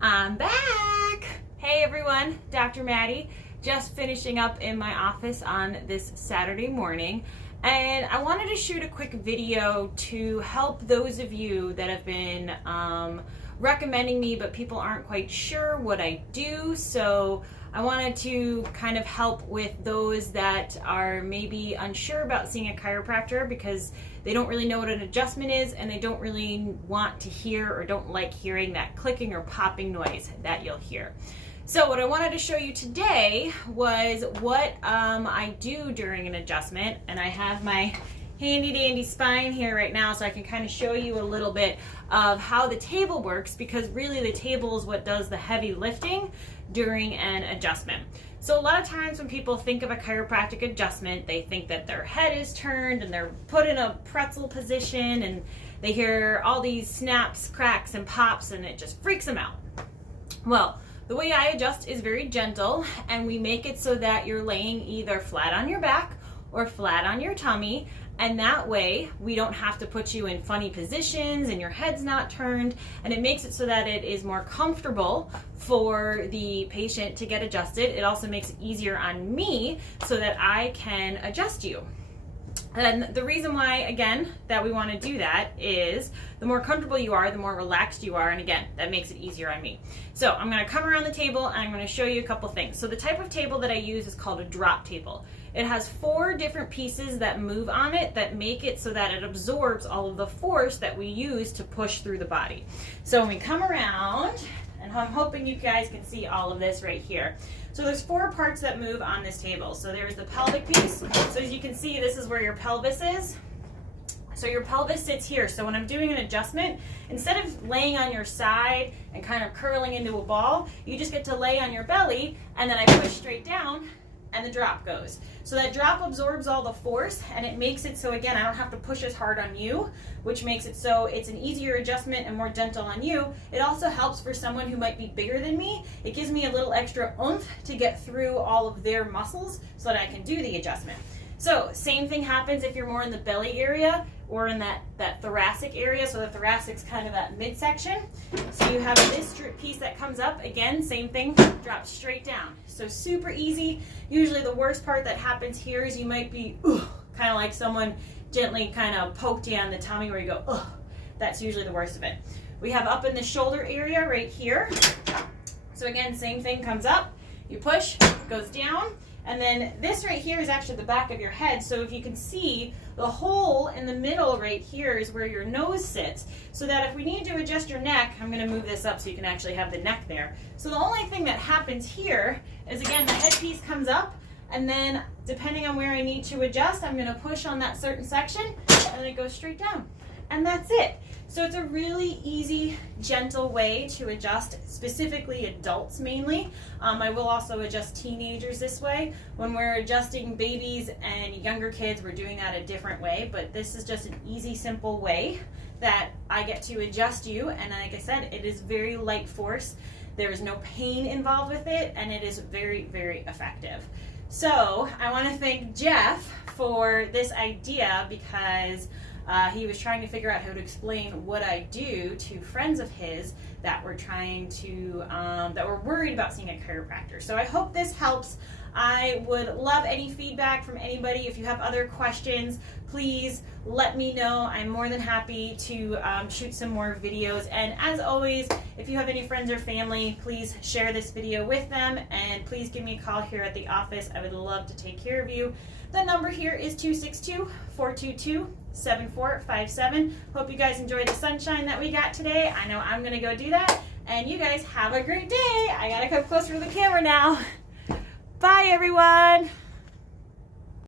I'm back! Hey everyone, Dr. Maddy. Just finishing up in my office on this Saturday morning, and I wanted to shoot a quick video to help those of you that have been recommending me, but people aren't quite sure what I do. So I wanted to kind of help with those that are maybe unsure about seeing a chiropractor because they don't really know what an adjustment is, and they don't really want to hear or don't like hearing that clicking or popping noise that you'll hear. So what I wanted to show you today was what I do during an adjustment, and I have my handy dandy spine here right now so I can kind of show you a little bit of how the table works, because really the table is what does the heavy lifting during an adjustment. So a lot of times when people think of a chiropractic adjustment, they think that their head is turned and they're put in a pretzel position, and they hear all these snaps, cracks, and pops, and it just freaks them out. Well, the way I adjust is very gentle, and we make it so that you're laying either flat on your back or flat on your tummy, and that way we don't have to put you in funny positions and your head's not turned, and it makes it so that it is more comfortable for the patient to get adjusted. It also makes it easier on me so that I can adjust you. And the reason why, again, that we want to do that is the more comfortable you are, the more relaxed you are, and again, that makes it easier on me. So I'm going to come around the table and I'm going to show you a couple things. So the type of table that I use is called a drop table. It has 4 different pieces that move on it that make it so that it absorbs all of the force that we use to push through the body. So when we come around, and I'm hoping you guys can see all of this right here. So there's 4 parts that move on this table. So there's the pelvic piece. So as you can see, this is where your pelvis is. So your pelvis sits here. So when I'm doing an adjustment, instead of laying on your side and kind of curling into a ball, you just get to lay on your belly, and then I push straight down and the drop goes. So that drop absorbs all the force, and it makes it so, again, I don't have to push as hard on you, which makes it so it's an easier adjustment and more gentle on you. It also helps for someone who might be bigger than me. It gives me a little extra oomph to get through all of their muscles so that I can do the adjustment. So same thing happens if you're more in the belly area or in that thoracic area. So the thoracic's kind of that midsection. So you have this piece that comes up, again, same thing, drops straight down. So super easy. Usually the worst part that happens here is you might be kind of like someone gently kind of poked you on the tummy where you go, ugh. That's usually the worst of it. We have up in the shoulder area right here. So again, same thing, comes up, you push, goes down. And then this right here is actually the back of your head. So if you can see, the hole in the middle right here is where your nose sits. So that if we need to adjust your neck, I'm going to move this up so you can actually have the neck there. So the only thing that happens here is, again, the headpiece comes up, and then depending on where I need to adjust, I'm going to push on that certain section, and then it goes straight down. And that's it. So it's a really easy, gentle way to adjust, specifically adults mainly. I will also adjust teenagers this way. When we're adjusting babies and younger kids, we're doing that a different way, but this is just an easy, simple way that I get to adjust you. And like I said, it is very light force. There is no pain involved with it, and it is very, very effective. So I want to thank Jeff for this idea, because he was trying to figure out how to explain what I do to friends of his that were trying to, that were worried about seeing a chiropractor. So I hope this helps. I would love any feedback from anybody. If you have other questions, please let me know. I'm more than happy to shoot some more videos. And as always, if you have any friends or family, please share this video with them, and please give me a call here at the office. I would love to take care of you. The number here is 262-422-7457. Hope you guys enjoyed the sunshine that we got today. I know I'm going to go do that. And you guys have a great day. I got to come closer to the camera now. Bye, everyone.